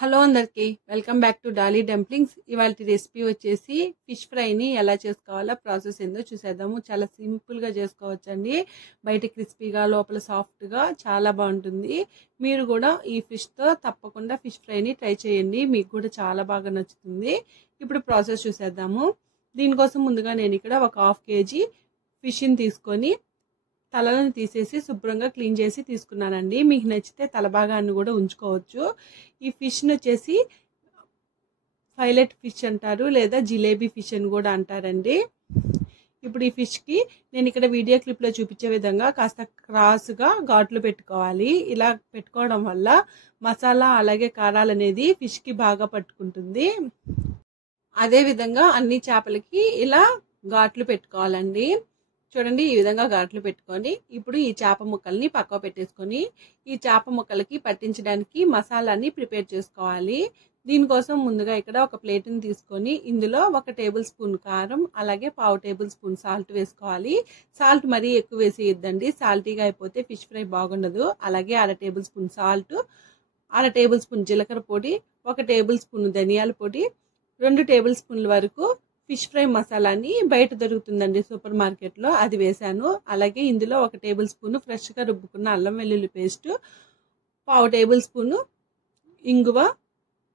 Hello అందరికి welcome back to Dolly dumplings. ఇవాల్టి recipe వచ్చేసి ఫిష్ ఫ్రైని ఎలా చేసుకోవాలో ప్రాసెస్ ఏందో చూసేద్దాము. చాలా సింపుల్గా చేసుకోవచ్చండి. బయట క్రిస్పీగా లోపల సాఫ్ట్గా చాలా బాగుంటుంది. మీరు కూడా ఈ ఫిష్తో తప్పకుండా ఫిష్ ఫ్రైని ట్రై చేయండి, మీకు కూడా చాలా బాగా నచ్చుతుంది. ఇప్పుడు ప్రాసెస్ చూసేద్దాము. దీనికోసం ముందుగా నేను ఇక్కడ ఒక 1/2 kg ఫిష్ని తీసుకొని తలను తీసేసి శుభ్రంగా క్లీన్ చేసి తీసుకున్నానండి. మీకు నచ్చితే తల భాగాన్ని కూడా ఉంచుకోవచ్చు. ఈ ఫిష్ని వచ్చేసి పైలట్ ఫిష్ అంటారు, లేదా జిలేబీ ఫిష్ అని కూడా అంటారండి. ఇప్పుడు ఈ ఫిష్కి నేను ఇక్కడ వీడియో క్లిప్లో చూపించే విధంగా కాస్త క్రాస్గా ఘాట్లు పెట్టుకోవాలి. ఇలా పెట్టుకోవడం వల్ల మసాలా అలాగే కారాలు అనేది ఫిష్కి బాగా పట్టుకుంటుంది. అదేవిధంగా అన్ని చేపలకి ఇలా ఘాట్లు పెట్టుకోవాలండి. చూడండి, ఈ విధంగా ఘాట్లు పెట్టుకొని ఇప్పుడు ఈ చేప ముక్కల్ని పక్కన పెట్టేసుకొని ఈ చేప ముక్కలకి పట్టించడానికి మసాలాని ప్రిపేర్ చేసుకోవాలి. దీనికోసం ముందుగా ఇక్కడ ఒక ప్లేట్ని తీసుకొని ఇందులో 1 టేబుల్ స్పూన్ కారం అలాగే 1/2 టేబుల్ స్పూన్ సాల్ట్ వేసుకోవాలి. సాల్ట్ మరీ ఎక్కువ వేసేయద్దండి, సాల్టీగా అయిపోతే ఫిష్ ఫ్రై బాగుండదు. అలాగే 1/2 table spoon salt, 1/2 table spoon జీలకర్ర పొడి, 1 టేబుల్ స్పూన్ ధనియాల పొడి, 2 టేబుల్ స్పూన్ల వరకు ఫిష్ ఫ్రై మసాలాని బయట దొరుకుతుందండి సూపర్ మార్కెట్లో, అది వేసాను. అలాగే ఇందులో 1 టేబుల్ స్పూన్ ఫ్రెష్గా రుబ్బుకున్న అల్లం వెల్లుల్లి పేస్ట్, 1/2 టేబుల్ స్పూన్ ఇంగువ,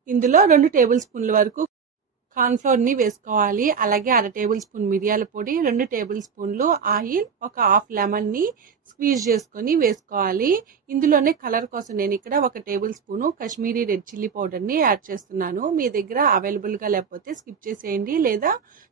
ఇందులో 2 టేబుల్ స్పూన్ల వరకు కార్న్ఫ్లోర్ని వేసుకోవాలి. అలాగే 1/2 టేబుల్ స్పూన్ మిరియాల పొడి, 2 టేబుల్ స్పూన్లు ఆయిల్, ఒక హాఫ్ లెమన్ని స్క్వీజ్ చేసుకొని వేసుకోవాలి. ఇందులోనే కలర్ కోసం నేను ఇక్కడ 1 table spoon Kashmiri red chilli పౌడర్ని యాడ్ చేస్తున్నాను. మీ దగ్గర అవైలబుల్గా లేకపోతే స్కిప్ చేసేయండి, లేదా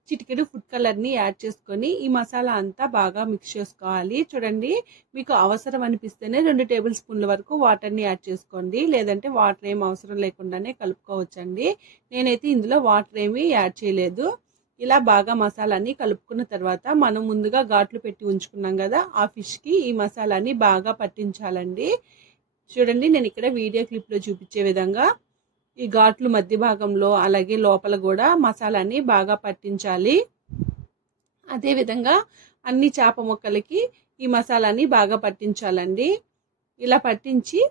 చిటికెడు ఫుడ్ కలర్ని యాడ్ చేసుకొని ఈ మసాలా అంతా బాగా మిక్స్ చేసుకోవాలి. చూడండి, మీకు అవసరం అనిపిస్తేనే 2 టేబుల్ స్పూన్ల వరకు వాటర్ని యాడ్ చేసుకోండి, లేదంటే వాటర్ ఏం అవసరం లేకుండానే కలుపుకోవచ్చండి. నేనైతే ఇందులో వాటర్ ఏమీ యాడ్ చేయలేదు. ఇలా బాగా మసాలాని కలుపుకున్న తర్వాత మనం ముందుగా ఘాట్లు పెట్టి ఉంచుకున్నాం కదా, ఆ ఫిష్కి ఈ మసాలాని బాగా పట్టించాలండి. చూడండి, నేను ఇక్కడ వీడియో క్లిప్లో చూపించే విధంగా ఈ ఘాట్లు మధ్య భాగంలో అలాగే లోపల కూడా మసాలాని బాగా పట్టించాలి. అదేవిధంగా అన్ని చేప ముక్కలకి ఈ మసాలాని బాగా పట్టించాలండి. ఇలా పట్టించి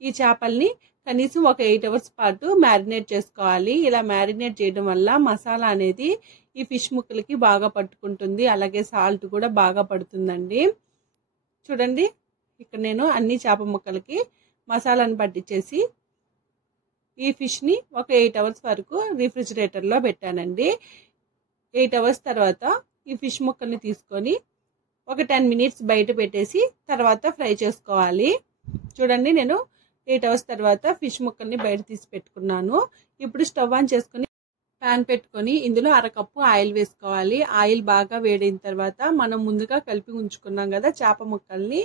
ఈ చేపల్ని కనీసం ఒక 8 hours పాటు మ్యారినేట్ చేసుకోవాలి. ఇలా మ్యారినేట్ చేయడం వల్ల మసాలా అనేది ఈ ఫిష్ ముక్కలకి బాగా పట్టుకుంటుంది, అలాగే సాల్ట్ కూడా బాగా పడుతుందండి. చూడండి, ఇక్కడ నేను అన్ని చేప ముక్కలకి మసాలాను పట్టించేసి ఈ ఫిష్ని ఒక 8 hours వరకు రిఫ్రిజిరేటర్లో పెట్టానండి. 8 hours తర్వాత ఈ ఫిష్ ముక్కల్ని తీసుకొని ఒక 10 minutes బయట పెట్టేసి తర్వాత ఫ్రై చేసుకోవాలి. చూడండి, నేను 8 hours తర్వాత ఫిష్ ముక్కల్ని బయట తీసి పెట్టుకున్నాను. ఇప్పుడు స్టవ్ ఆన్ చేసుకుని ప్యాన్ పెట్టుకొని ఇందులో 1/2 కప్పు ఆయిల్ వేసుకోవాలి. ఆయిల్ బాగా వేడైన తర్వాత మనం ముందుగా కలిపి ఉంచుకున్నాం కదా చేప ముక్కల్ని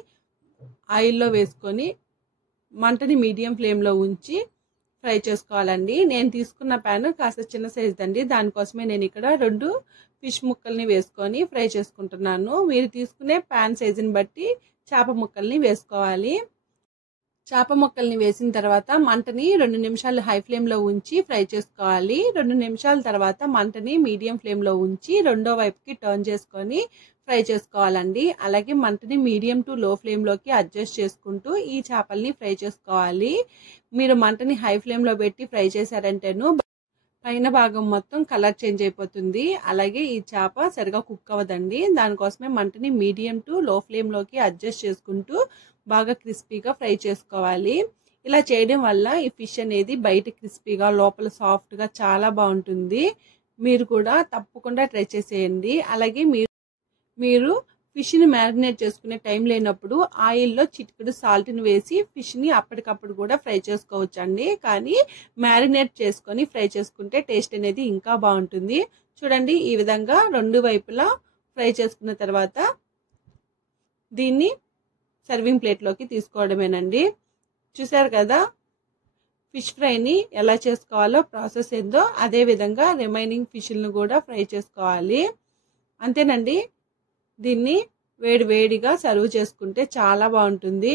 ఆయిల్లో వేసుకొని మంటని మీడియం ఫ్లేమ్లో ఉంచి ఫ్రై చేసుకోవాలండి. నేను తీసుకున్న ప్యాన్ కాస్త చిన్న సైజ్ అండి, దానికోసమే నేను ఇక్కడ 2 ఫిష్ ముక్కల్ని వేసుకొని ఫ్రై చేసుకుంటున్నాను. మీరు తీసుకునే ప్యాన్ సైజుని బట్టి చేప ముక్కల్ని వేసుకోవాలి. చేప ముక్కల్ని వేసిన తర్వాత మంటని 2 నిమిషాలు హై ఫ్లేమ్లో ఉంచి ఫ్రై చేసుకోవాలి. 2 నిమిషాల తర్వాత మంటని మీడియం ఫ్లేమ్లో ఉంచి రెండో వైపుకి టర్న్ చేసుకొని ఫ్రై చేసుకోవాలండి. అలాగే మంటని మీడియం టు లో ఫ్లేమ్లోకి అడ్జస్ట్ చేసుకుంటూ ఈ చేపల్ని ఫ్రై చేసుకోవాలి. మీరు మంటని హై ఫ్లేమ్లో పెట్టి ఫ్రై చేశారంటేను పైన భాగం మొత్తం కలర్ చేంజ్ అయిపోతుంది, అలాగే ఈ చేప సరిగా కుక్ అవ్వదండి. దానికోసమే మంటని మీడియం టు లో ఫ్లేమ్లోకి అడ్జస్ట్ చేసుకుంటూ బాగా క్రిస్పీగా ఫ్రై చేసుకోవాలి. ఇలా చేయడం వల్ల ఈ ఫిష్ అనేది బయట క్రిస్పీగా లోపల సాఫ్ట్గా చాలా బాగుంటుంది. మీరు కూడా తప్పకుండా ట్రై చేసేయండి. అలాగే మీరు ఫిష్ని మ్యారినేట్ చేసుకునే టైం లేనప్పుడు ఆయిల్లో చిటికెడు సాల్ట్ని వేసి ఫిష్ని అప్పటికప్పుడు కూడా ఫ్రై చేసుకోవచ్చు అండి. కానీ మ్యారినేట్ చేసుకొని ఫ్రై చేసుకుంటే టేస్ట్ అనేది ఇంకా బాగుంటుంది. చూడండి, ఈ విధంగా 2 వైపులా ఫ్రై చేసుకున్న తర్వాత దీన్ని సర్వింగ్ ప్లేట్లోకి తీసుకోవడమేనండి. చూసారు కదా, ఫిష్ ఫ్రైని ఎలా చేసుకోవాలో ప్రాసెస్ ఏందో అదే విధంగా రిమైనింగ్ ఫిష్లను కూడా ఫ్రై చేసుకోవాలి. అంతేనండి, దీన్ని వేడిగా సర్వ్ చేసుకుంటే చాలా బాగుంటుంది.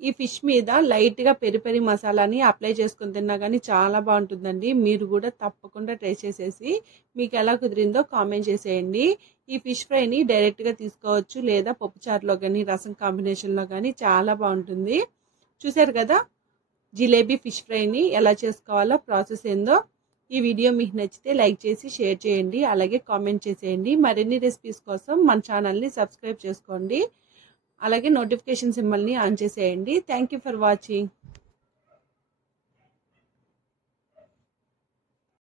ఈ ఫిష్ మీద లైట్గా పెరి పెరి మసాలాని అప్లై చేసుకుని తిన్నా కానీ చాలా బాగుంటుందండి. మీరు కూడా తప్పకుండా ట్రై చేసేసి మీకు ఎలా కుదిరిందో కామెంట్ చేసేయండి. ఈ ఫిష్ ఫ్రైని డైరెక్ట్గా తీసుకోవచ్చు, లేదా పప్పుచారులో కానీ రసం కాంబినేషన్లో కానీ చాలా బాగుంటుంది. చూసారు కదా, జిలేబీ ఫిష్ ఫ్రైని ఎలా చేసుకోవాలో ప్రాసెస్ ఏందో ఈ వీడియో మీకు నచ్చితే లైక్ చేసి షేర్ చేయండి, అలాగే కామెంట్ చేసేయండి. మరిన్ని రెసిపీస్ కోసం మన ఛానల్ని సబ్స్క్రైబ్ చేసుకోండి, అలాగే నోటిఫికేషన్ సింబల్ని ఆన్ చేసేయండి. Thank you for watching.